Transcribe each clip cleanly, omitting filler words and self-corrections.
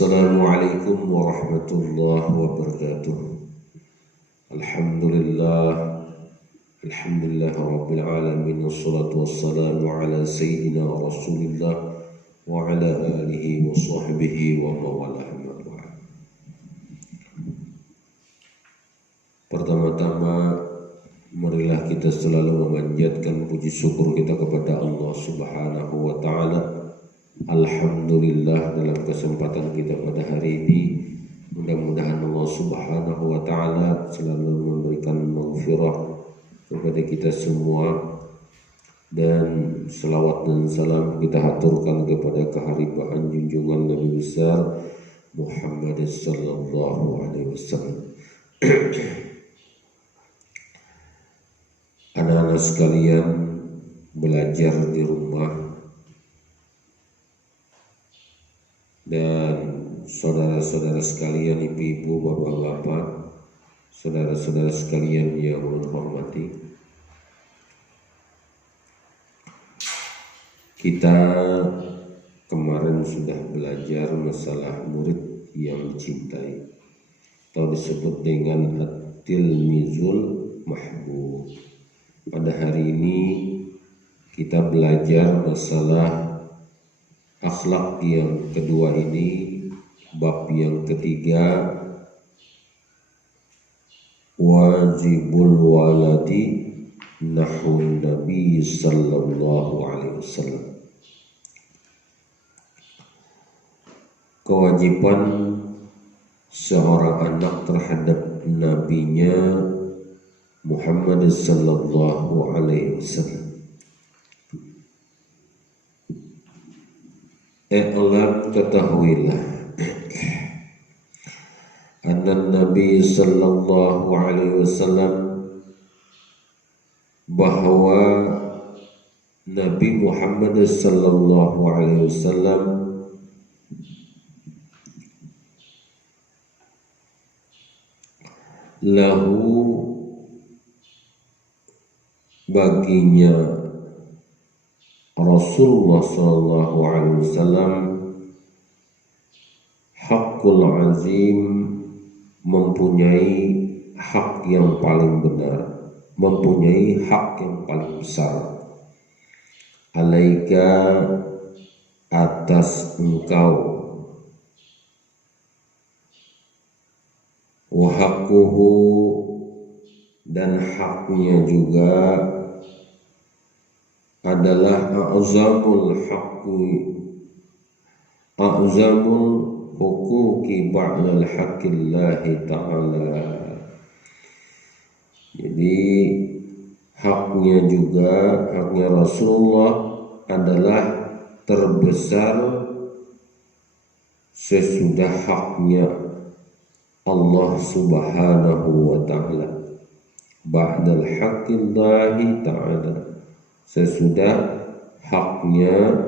Assalamualaikum warahmatullahi wabarakatuh. Alhamdulillah rabbil alamin, wassalatu wassalamu ala sayyidina Rasulillah wa ala alihi wa sahbihi wa mawalah. Pertama-tama, marilah kita selalu memanjatkan puji syukur kita kepada Allah Subhanahu wa taala. Alhamdulillah, dalam kesempatan kita pada hari ini, mudah-mudahan Allah Subhanahu wa taala selalu memberikan maghfirah kepada kita semua, dan selawat dan salam kita haturkan kepada keharibaan junjungan Nabi besar Muhammad sallallahu alaihi wasallam. Anak-anak sekalian, belajar di rumah, dan saudara-saudara sekalian, ibu-ibu, bapak-bapak, saudara-saudara sekalian yang menghormati, kita kemarin sudah belajar masalah murid yang dicintai, atau disebut dengan at-tilmizul mahbub. Pada hari ini kita belajar masalah akhlak yang kedua ini, bab yang ketiga, wajibul waladi nahun Nabi sallallahu alaihi wasallam. Kewajiban seorang anak terhadap nabinya Muhammad sallallahu alaihi wasallam. I'lam, ketahuilah, anna Nabi sallallahu alaihi wasallam, bahwa Nabi Muhammad sallallahu alaihi wasallam lahu, baginya Rasulullah sallallahu alaihi wasallam, hakul azim, mempunyai hak yang paling benar, mempunyai hak yang paling besar, alaika, atas engkau, wa haqquhu, dan haknya juga adalah a'zamul huquqi ba'dal haqqillahi ta'ala. Jadi haknya juga, haknya Rasulullah adalah terbesar sesudah haknya Allah Subhanahu wa ta'ala, ba'dal haqqillahi ta'ala, sesudah haknya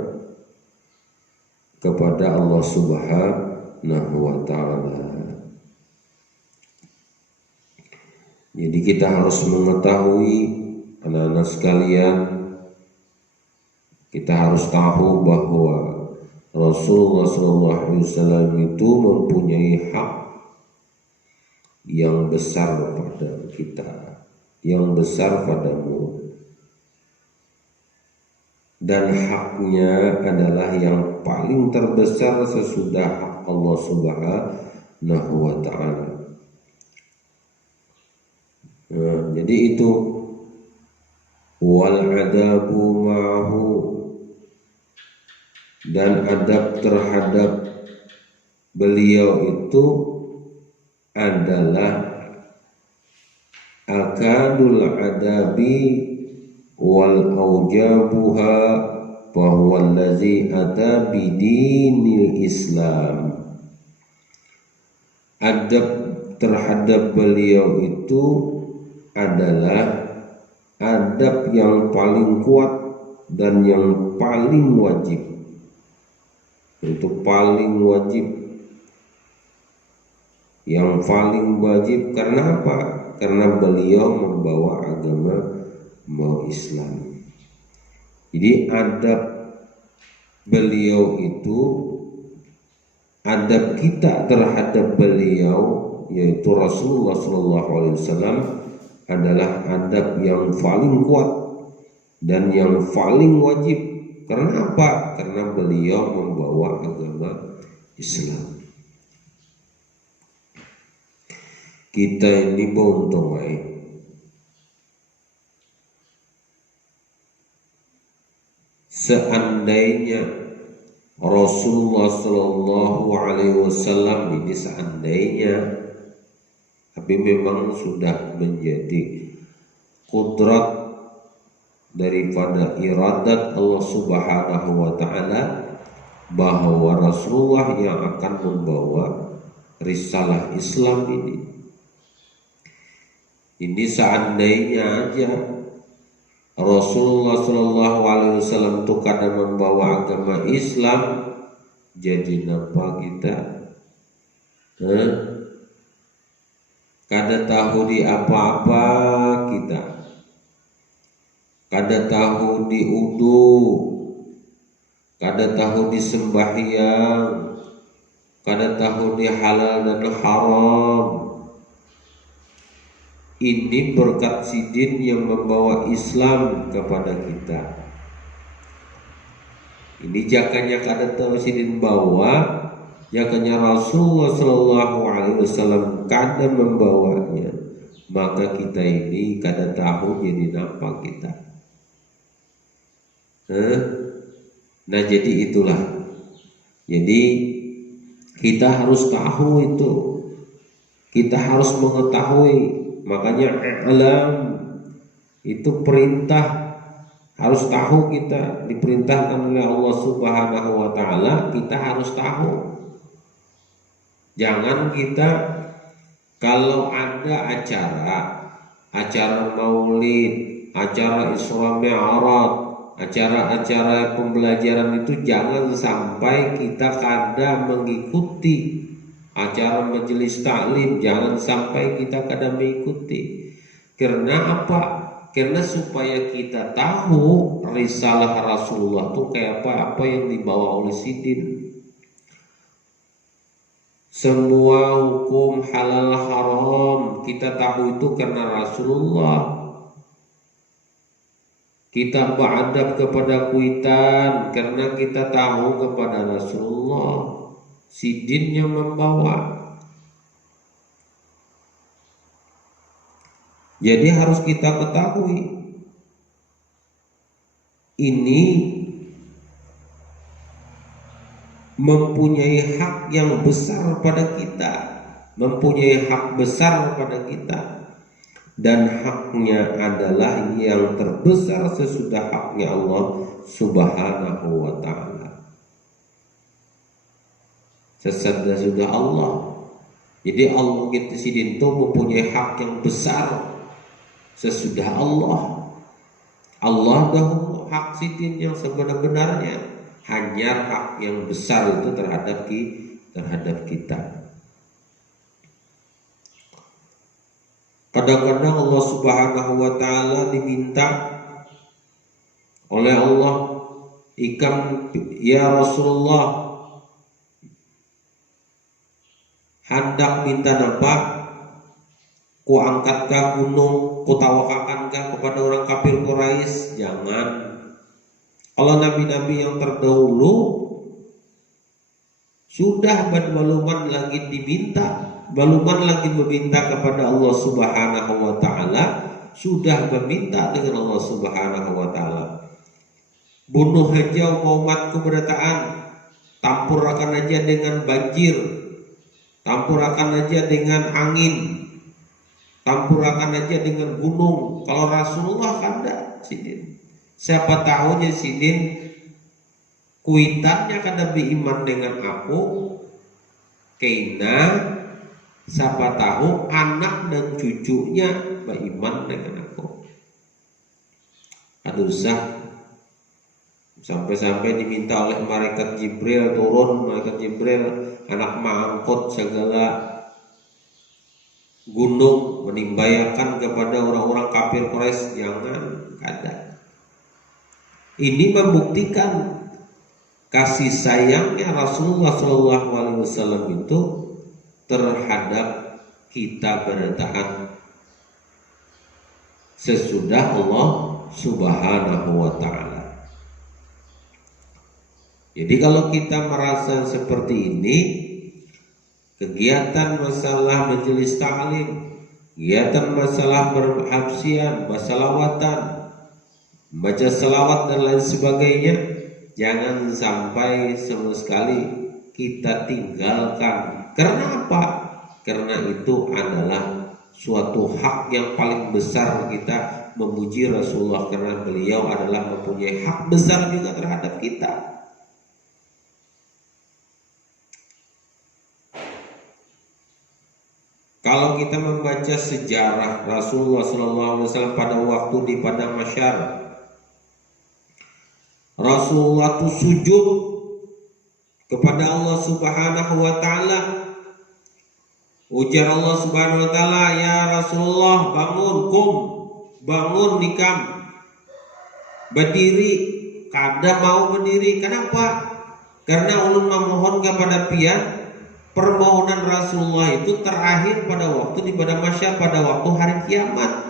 kepada Allah Subhanahu wa ta'ala. Jadi kita harus mengetahui, anak-anak sekalian, kita harus tahu bahwa Rasulullah SAW itu mempunyai hak yang besar pada kita, yang besar padamu, dan haknya adalah yang paling terbesar sesudah hak Allah Subhanahu wa ta'ala. Jadi itu wal adabu ma'hu, dan adab terhadap beliau itu adalah akadul adabi wal aujabuha bahwa allazi ata bidinil Islam. Adab terhadap beliau itu adalah adab yang paling kuat dan yang paling wajib. Itu paling wajib, yang paling wajib. Karena apa? Karena beliau membawa agama Islam. Jadi adab beliau itu, adab kita terhadap beliau, yaitu Rasulullah SAW, adalah adab yang paling kuat dan yang paling wajib. Karena apa? Karena beliau membawa agama Islam. Kita ini bontong seandainya Rasulullah SAW ini, seandainya, tapi memang sudah menjadi kudrat daripada iradat Allah Subhanahu wa ta'ala bahwa Rasulullah yang akan membawa risalah Islam ini. Ini seandainya aja Rasulullah SAW itu kadang membawa agama Islam, jadi napa kita? Kada tahu di apa-apa kita. Kada tahu di udu, kada tahu di sembahyang, kada tahu di halal dan haram. Ini berkat sidin yang membawa Islam kepada kita. Ini jakanya kada tahu sidin bawa, jakanya Rasulullah SAW kada membawanya, maka kita ini kada tahu jadi apa kita. Nah jadi itulah. Jadi kita harus tahu itu, kita harus mengetahui. Makanya alam itu perintah, harus tahu. Kita diperintahkan oleh Allah Subhanahu wa ta'ala, kita harus tahu. Jangan kita kalau ada acara maulid, acara Isra Mi'raj, acara-acara pembelajaran itu jangan sampai kita kada mengikuti. Acara majelis taklim jangan sampai kita kada mengikuti. Karena apa? Karena supaya kita tahu risalah Rasulullah itu kayak apa yang dibawa oleh sidin. Semua hukum halal haram kita tahu itu karena Rasulullah. Kita beradab kepada kuitan karena kita tahu kepada Rasulullah. Sidin yang membawa. Jadi harus kita ketahui ini mempunyai hak yang besar pada kita, mempunyai hak besar pada kita, dan haknya adalah yang terbesar sesudah haknya Allah Subhanahu wa ta'ala. sudah Allah. Jadi Allah kita sidin itu mempunyai hak yang besar sesudah Allah. Allah dahulu hak sidin yang sebenar-benarnya, hanya hak yang besar itu terhadap kita. Kadang-kadang Allah Subhanahu wa taala diminta oleh Allah, ikam ya Rasulullah hendak minta nampak, ku angkatkah gunung, ku tawakankah kepada orang kafir Quraisy? Jangan. Kalau nabi-nabi yang terdahulu sudah baluman lagi diminta, baluman lagi meminta kepada Allah Subhanahu wa taala, sudah meminta dengan Allah Subhanahu wa taala. Bunuh aja umatku berataan, tampurakan aja dengan banjir, tampurakan aja dengan angin, tampurakan aja dengan gunung. Kalau Rasulullah kan enggak sidin. Siapa tahu aja sidin kuitannya kada beriman dengan aku, kena siapa tahu anak dan cucunya beriman dengan aku. Aduh usah sampai-sampai diminta oleh malaikat Jibril turun, malaikat Jibril anak mangkut segala gunung menimbayakan kepada orang-orang kafir Quraisy. Jangan, kada. Ini membuktikan kasih sayangnya Rasulullah SAW itu terhadap kita berataan sesudah Allah Subhanahu wa taala. Jadi kalau kita merasa seperti ini, kegiatan masalah majelis ta'lim, kegiatan masalah berhabsian, bersalawatan, baca salawat dan lain sebagainya, jangan sampai sama sekali kita tinggalkan. Karena apa? Karena itu adalah suatu hak yang paling besar kita memuji Rasulullah, karena beliau adalah mempunyai hak besar juga terhadap kita. Kalau kita membaca sejarah Rasulullah SAW pada waktu di padang mahsyar, Rasulullah itu sujud kepada Allah Subhanahu wa taala. Ujar Allah Subhanahu wa taala, "Ya Rasulullah, bangun, bangun nikam. Berdiri." Kada mau berdiri. Kenapa? Karena ulun memohon kepada pian, permohonan Rasulullah itu terakhir pada waktu di padang mahsyar, pada waktu hari kiamat.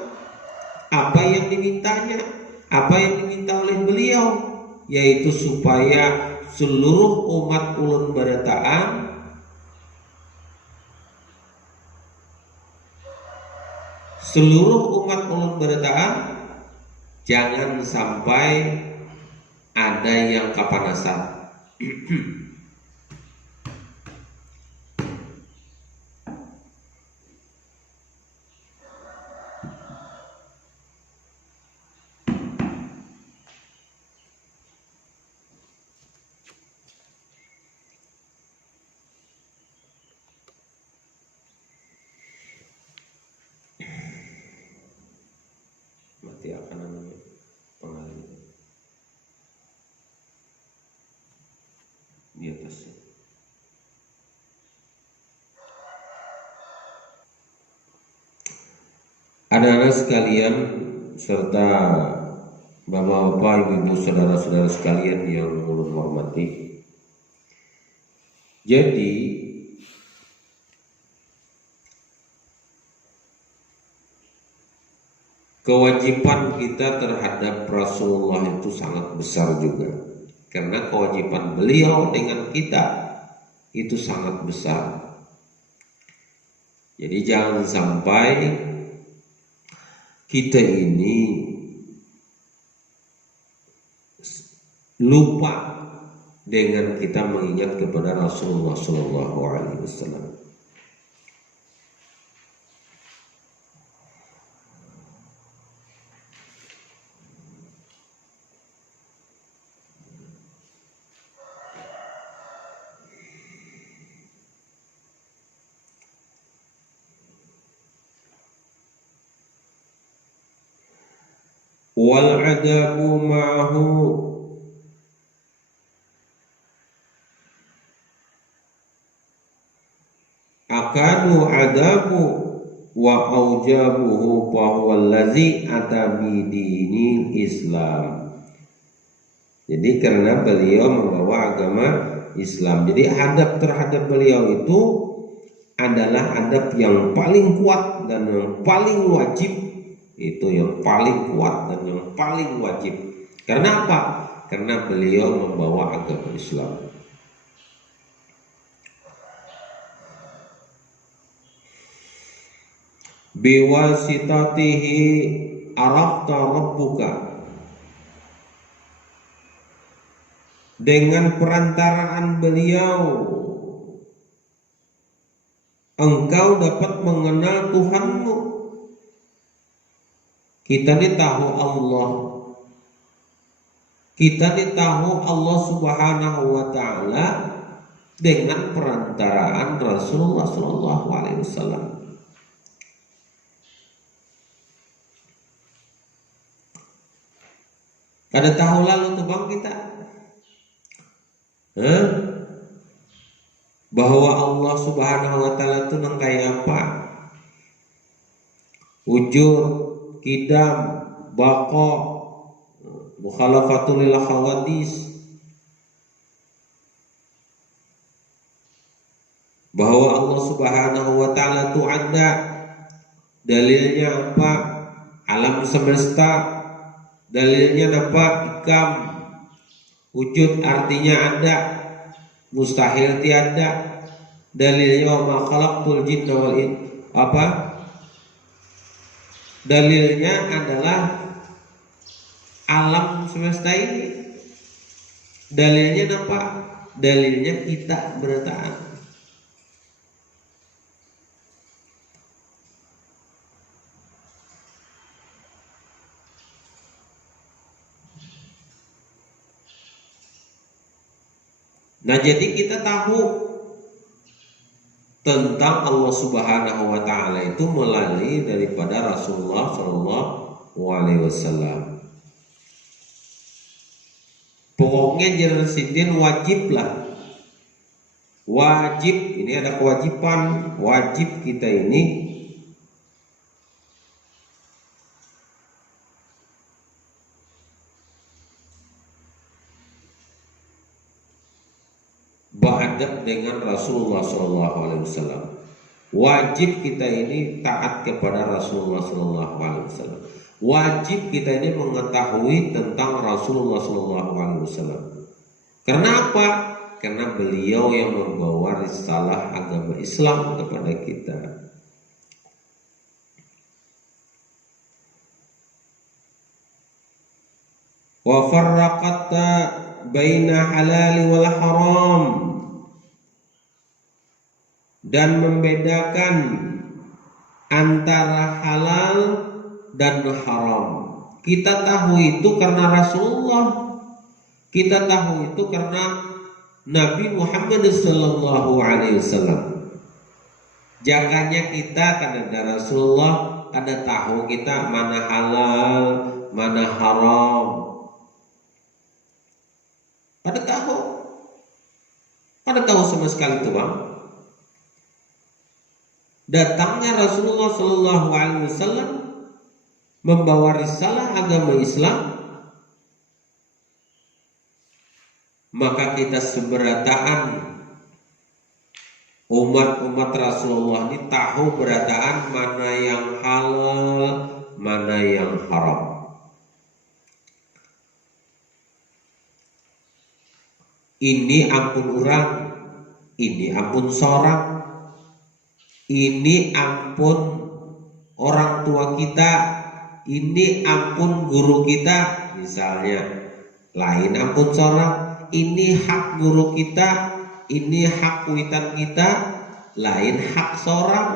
Apa yang dimintanya? Apa yang diminta oleh beliau? Yaitu supaya seluruh umat ulun barataan jangan sampai ada yang kapanasan. Mati akan namanya pengalir di atasnya. Anak-anak sekalian serta bapak-bapak, ibu-ibu, saudara-saudara sekalian yang ulun hormati. Jadi kewajiban kita terhadap Rasulullah itu sangat besar juga, karena kewajiban beliau dengan kita itu sangat besar. Jadi jangan sampai kita ini lupa dengan kita mengingat kepada Rasulullah SAW. wal adabu ma'hu akadu adabu wa aujabuhu fa huwa allazi ata bidinil Islam. Jadi karena beliau membawa agama Islam, jadi adab terhadap beliau itu adalah adab yang paling kuat dan yang paling wajib. Itu yang paling kuat dan yang paling wajib. Karena apa? Karena beliau membawa agama Islam. Biwasitatihi arafta rabbuka, dengan perantaraan beliau engkau dapat mengenal Tuhanmu. Kita ditahu Allah, kita ditahu Allah Subhanahu wa taala dengan perantaraan Rasulullah sallallahu alaihi wasallam. Kada tahu lalu tuh bang kita bahwa Allah Subhanahu wa taala itu nang kayak apa? Ujur, kidam, baqo, mukhalafatul lil khawadis. Bahwa Allah Subhanahu wa taala itu ada. Dalilnya apa? Alam semesta. Dalilnya apa? Ikam. Wujud artinya ada, mustahil tiada. Dalilnya wa ma khalaqtul jinna wal ins. Apa? Dalilnya adalah alam semesta ini. Dalilnya apa? Dalilnya kita bertahan. Nah, jadi kita tahu tentang Allah Subhanahu wa taala itu melalui daripada Rasulullah sallallahu alaihi wasallam. Pokoknya jalan sidin wajib lah. Wajib, ini ada kewajiban, wajib kita ini beradab dengan Rasulullah SAW. Wajib kita ini taat kepada Rasulullah SAW. Wajib kita ini mengetahui tentang Rasulullah SAW. Karena apa? Karena beliau yang membawa risalah agama Islam kepada kita. Wa farraqata baina halal wal haram, dan membedakan antara halal dan haram. Kita tahu itu karena Rasulullah. Kita tahu itu karena Nabi Muhammad sallallahu alaihi wasallam. Jaganya kita karena Rasulullah, ada tahu kita mana halal, mana haram. Ada tahu sama sekali itu bang. Datangnya Rasulullah Sallallahu Alaihi Wasallam membawa risalah agama Islam, maka kita seberataan umat Rasulullah ini tahu berataan mana yang halal, mana yang haram. Ini ampun orang, ini ampun seorang, ini ampun orang tua kita, ini ampun guru kita, misalnya. Lain ampun seorang, ini hak guru kita, ini hak kuitan kita, lain hak seorang.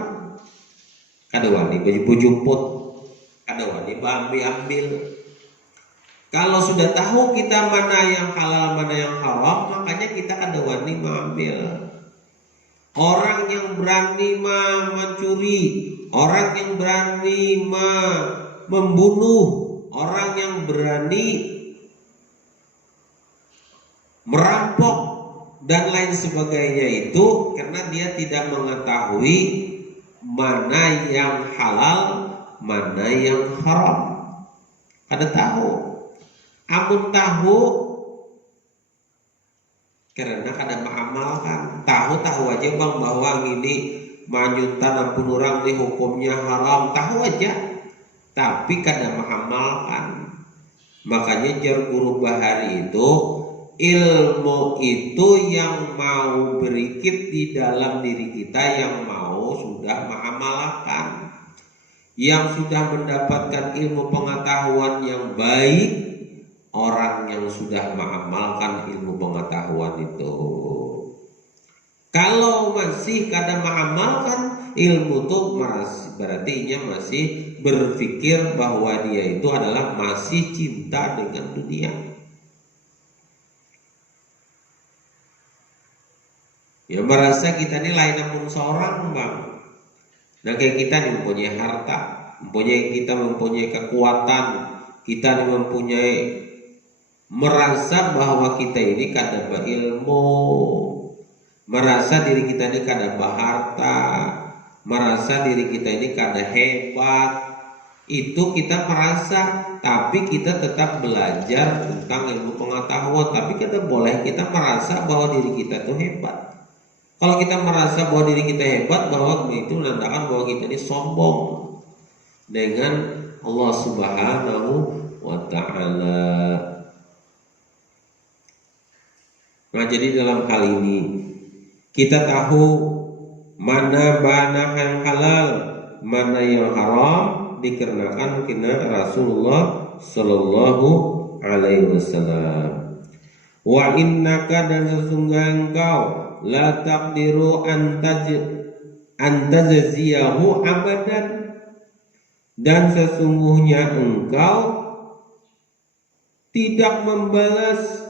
Kada wani baju jumput, kada wani ambil. Kalau sudah tahu kita mana yang halal, mana yang haram, makanya kita kada wani mengambil. Orang yang berani mencuri, orang yang berani membunuh, orang yang berani merampok dan lain sebagainya itu karena dia tidak mengetahui mana yang halal, mana yang haram. Kada tahu. Amun tahu karena kada mengamalkan. Tahu aja bang bahwa ini manyuntan ampun orang nih hukumnya haram. Tahu aja, tapi kada mengamalkan. Makanya jar guru Bahari itu, ilmu itu yang mau berikit di dalam diri kita, yang mau sudah mengamalkan, yang sudah mendapatkan ilmu pengetahuan yang baik, orang yang sudah mengamalkan ilmu pengetahuan itu. Kalau masih kada mengamalkan ilmu itu, berarti masih berpikir bahwa dia itu adalah masih cinta dengan dunia. Ya merasa kita ini lain ampun seorang bang. Nah kayak kita nih mempunyai harta, mempunyai kekuatan, kita nih mempunyai, merasa bahwa kita ini kada berilmu, merasa diri kita ini kada berharta, merasa diri kita ini kada hebat. Itu kita merasa, tapi kita tetap belajar tentang ilmu pengetahuan. Tapi kada boleh kita merasa bahwa diri kita itu hebat. Kalau kita merasa bahwa diri kita hebat, bahwa itu menandakan bahwa kita ini sombong dengan Allah Subhanahu wa Ta'ala. Nah, jadi dalam hal ini kita tahu mana yang halal, mana yang haram dikarenakan kena Rasulullah Sallallahu Alaihi Wasallam. Wa innaka, dan sesungguhnya engkau la taqdiru antajaziyahu abadan, dan sesungguhnya engkau tidak membalas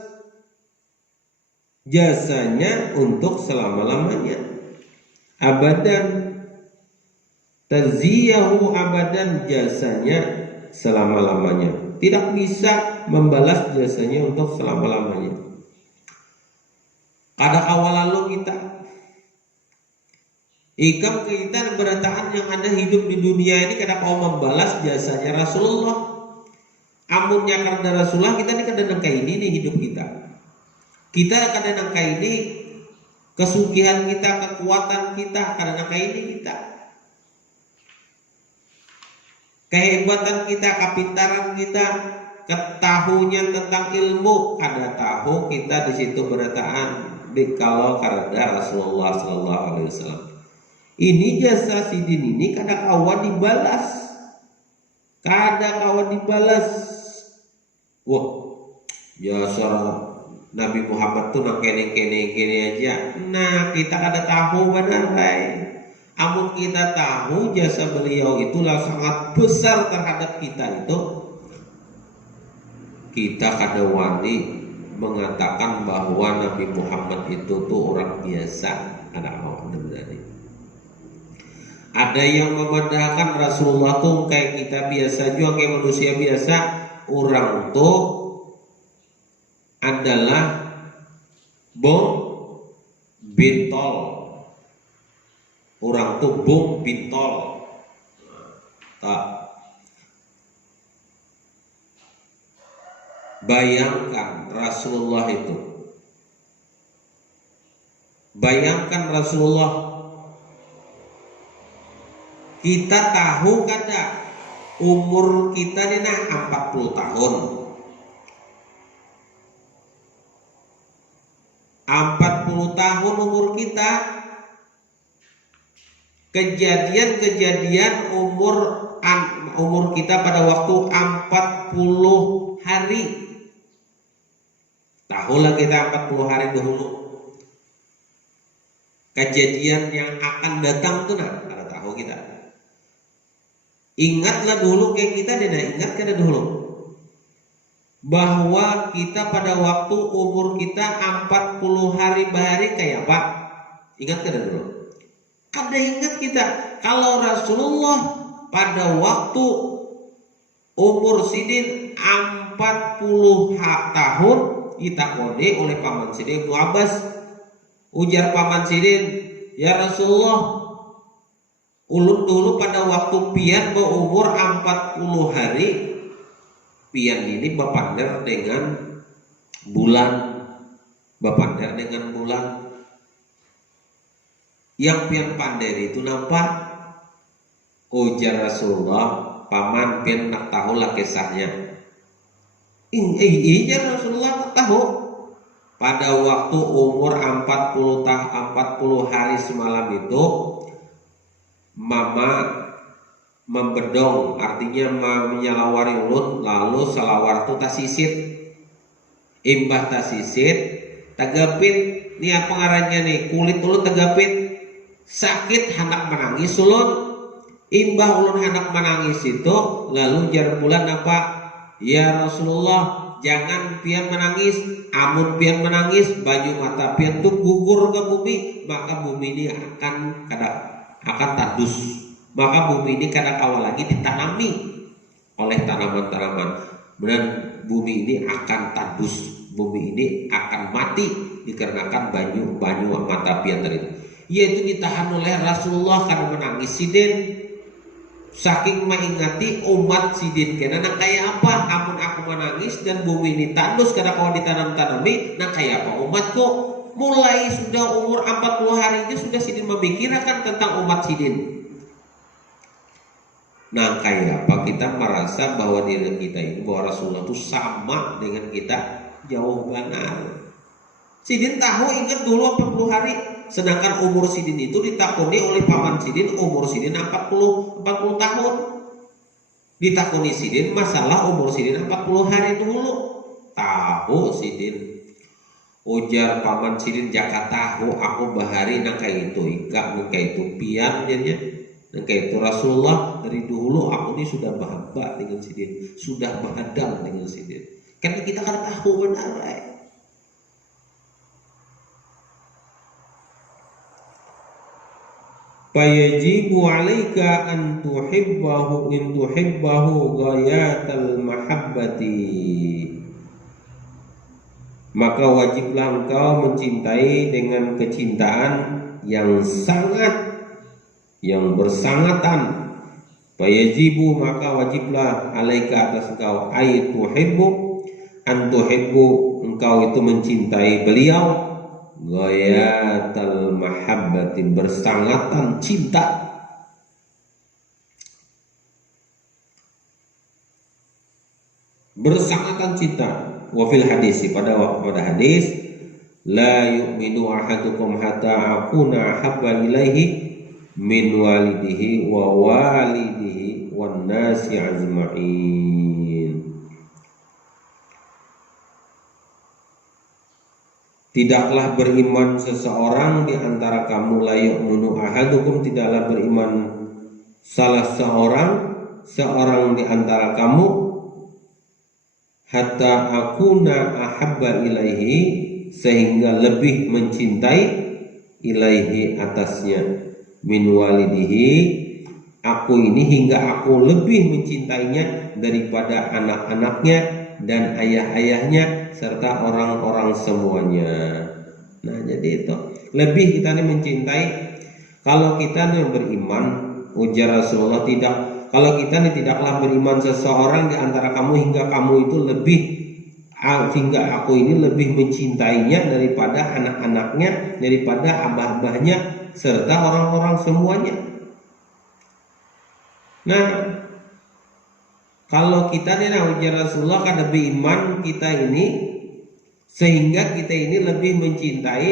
jasanya untuk selama-lamanya. Abadan, taziyahu abadan, jasanya selama-lamanya. Tidak bisa membalas jasanya untuk selama-lamanya. Kada awal lalu kita berataan yang ada hidup di dunia ini kada mau membalas jasanya Rasulullah. Amunnya karena Rasulullah kita ini kada nangka ini nih hidup kita. Kita kada nangka ini kesugihan kita, kekuatan kita, kada nangka ini kita. Kehebatan kita, kepintaran kita, ketahuan tentang ilmu, kada tahu kita di situ berataan. Kalau karena Rasulullah Sallallahu Alaihi Wasallam ini jasa sidin ini kada kawan dibalas, wah jasa Nabi Muhammad tuh nang kene aja. Nah kita kada tahu benar amun kita tahu jasa beliau itulah sangat besar terhadap kita itu, kita kada wani mengatakan bahwa Nabi Muhammad itu tuh orang biasa. Ada yang memandangkan Rasulullah tuh kayak kita biasa juga, kayak manusia biasa. Orang tuh adalah bom bintol. Orang tuh bom bintol. Tak. Bayangkan Rasulullah itu. Bayangkan Rasulullah. Kita tahu kada umur kita ini 40 tahun. 40 tahun umur kita. Kejadian-kejadian umur kita pada waktu 40 hari. Tahulah kita 40 hari dahulu. Kejadian yang akan datang tuh ada tahu kita. Ingatlah dulu kayak kita ingat kada dulu bahwa kita pada waktu umur kita 40 hari bahari kayak apa? Ingat kada dulu? Kada ingat kita. Kalau Rasulullah pada waktu umur sidin 40 tahun ditakoni oleh paman sidin Ibnu Abbas. Ujar paman sidin, ya Rasulullah, ulun dulu pada waktu pian berumur 40 hari, pian ini berpandar dengan bulan, yang pian pandai itu nampak. Ujar Rasulullah, paman pian nak tahu lah kisahnya. Iya Rasulullah nak tahu. Pada waktu umur 40 hari semalam itu, mama membedong, artinya menyalawari ulun, lalu salawar itu tasisit, imbah tasisit, tegapit. Ini apa ngarannya nih? Kulit ulun tegapit, sakit hendak menangis ulun. Imbah ulun hendak menangis itu, lalu jar bulan apa? Ya Rasulullah, jangan pian menangis. Amun pian menangis, baju mata pian tuh gugur ke bumi, maka bumi ini akan tandus. Maka bumi ini kadang awal lagi ditanami oleh tanaman-tanaman, dan bumi ini akan tandus, bumi ini akan mati dikarenakan banyu mata pian tadi. Yaitu ditahan oleh Rasulullah karena menangis sidin. Saking mengingati umat sidin kena nak kayak apa, amun aku menangis dan bumi ini tandus karena kau ditanam-tanami, nak kayak apa umatku. Mulai sudah umur 40 harinya sudah sidin memikirkan tentang umat sidin. Nah kayak apa kita merasa bahwa diri kita ini, bahwa Rasulullah itu sama dengan kita, jauh benar. Sidin tahu, ingat dulu 40 hari. Sedangkan umur sidin itu ditakuni oleh paman sidin, umur sidin 40 tahun. Ditakuni sidin masalah umur sidin 40 hari dulu. Tahu sidin. Ujar paman sidin, jaka tahu aku bahari nangka itu ika, nangka itu pian jadinya. Nangka itu Rasulullah dari dulu aku ini sudah bahaba dengan sidin, sudah bahadam dengan sidin. Karena kita kan tahu benar. Fayajibu 'alaika an tuhibbahu in tuhibbahu ghayatal mahabbati. Maka wajiblah engkau mencintai dengan kecintaan yang sangat, yang bersangatan. Fayajibu, maka wajiblah 'alaika atas engkau, ay tuhibbu, an tuhibbu, engkau itu mencintai beliau, ghayatal mahabbati, bersangatan cinta. Bersangatan cinta. Wa fil hadis, pada hadis, la yu'minu ahadukum hatta akuna habba ilaihi min walidihi wa walidihi wan nasi ajma'in. Tidaklah beriman seseorang di antara kamu, la yu'minu ahadukum, tidaklah beriman salah seorang di antara kamu, hatta akuna ahabba ilaihi, sehingga lebih mencintai, ilaihi atasnya, min walidihi, aku ini hingga aku lebih mencintainya daripada anak-anaknya dan ayah-ayahnya serta orang-orang semuanya. Nah jadi itu lebih kita ini mencintai. Kalau kita ini beriman, ujar Rasulullah, tidak, kalau kita ini tidaklah beriman seseorang di antara kamu hingga kamu itu lebih, hingga aku ini lebih mencintainya daripada anak-anaknya, daripada abah-abahnya serta orang-orang semuanya. Nah kalau kita nih, ujar Rasulullah, kan lebih iman kita ini sehingga kita ini lebih mencintai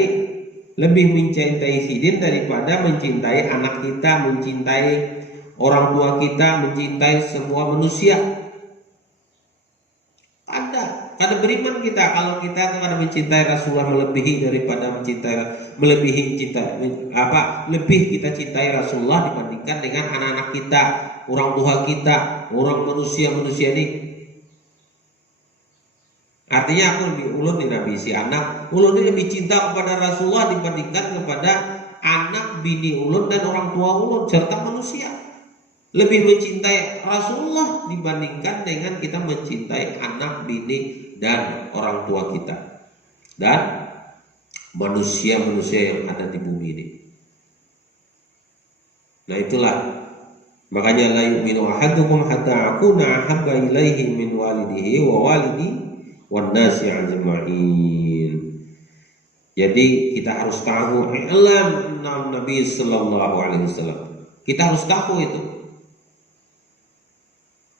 sidin daripada mencintai anak kita, mencintai orang tua kita, mencintai semua manusia. Ada beriman kita kalau kita akan mencintai Rasulullah melebihi daripada lebih kita cintai Rasulullah dibandingkan dengan anak-anak kita, orang tua kita, orang manusia ini. Artinya aku lebih ulun di Nabi si anak, ulun ini lebih cinta kepada Rasulullah dibandingkan kepada anak bini ulun dan orang tua ulun serta manusia. lebih mencintai Rasulullah dibandingkan dengan kita mencintai anak, bini, dan orang tua kita dan manusia-manusia yang ada di bumi ini. Nah itulah makanya la yu'minu ahadukum hatta akuna ahabba ilaihi min walidihi wa walidi wan nasi ajma'in. Jadi kita harus tahu ilmu Nabi sallallahu alaihi wasallam. Kita harus tahu itu.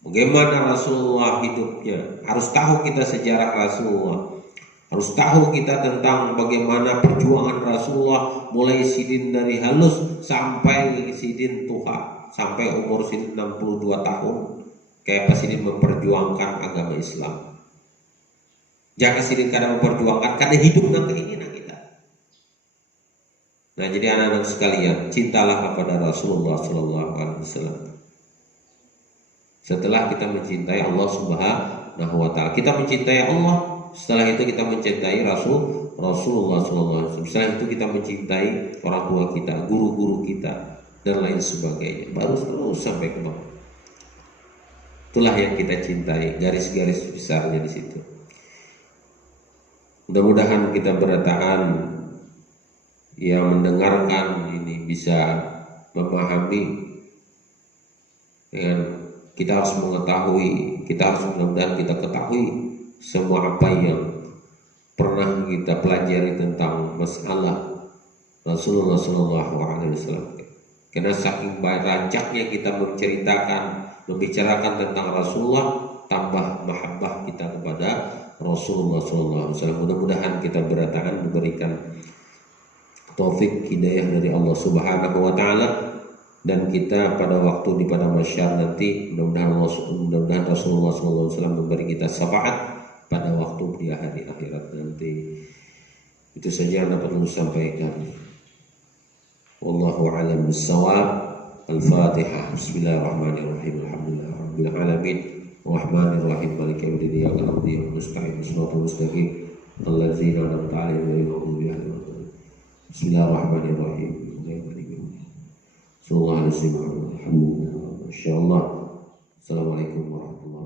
Bagaimana Rasulullah hidupnya. Harus tahu kita sejarah Rasulullah. Harus tahu kita tentang bagaimana perjuangan Rasulullah mulai sidin dari halus sampai sidin tua, sampai umur sidin 62 tahun. Kayak pas sidin memperjuangkan agama Islam. Jangan sidin karena memperjuangkan, karena hidup dan keinginan kita. Nah jadi anak-anak sekalian, cintalah kepada Rasulullah SAW. Setelah kita mencintai Allah Subhanahu wa Ta'ala, kita mencintai Allah. Setelah itu kita mencintai Rasulullah SAW. Setelah itu kita mencintai orang tua kita, guru-guru kita, dan lain sebagainya. Baru terus sampai ke bawah. Itulah yang kita cintai, garis-garis besarnya di situ. Mudah-mudahan kita bertahan, yang mendengarkan ini bisa memahami. Dengan kita harus mengetahui, kita harus mudah-mudahan kita ketahui semua apa yang pernah kita pelajari tentang masalah Rasulullah SAW. Karena saking rancaknya kita membicarakan tentang Rasulullah, tambah mahabbah kita kepada Rasulullah SAW. Mudah-mudahan kita bertahan diberikan taufik hidayah dari Allah Subhanahu wa Ta'ala, dan kita pada waktu di pada masyar nanti mudah-mudahan Rasulullah SAW memberi kita syafaat pada waktu di hari akhirat nanti. Itu saja yang dapat saya sampaikan. Wallahu a'lam bissawab. Al-Fatihah. Bismillahirrahmanirrahim. Alhamdulillahirabbil alamin. Arrahmanirrahim. Maliki yaumiddin. Iyyaka na'budu wa iyyaka nasta'in. Shiratal mustaqim. Allazina an'amta 'alaihim ghairil maghdubi 'alaihim waladdallin. Bismillahirrahmanirrahim. Sallallahu alaihi wasallam. Alhamdulillah. Insyaallah. Assalamualaikum warahmatullahi wabarakatuh.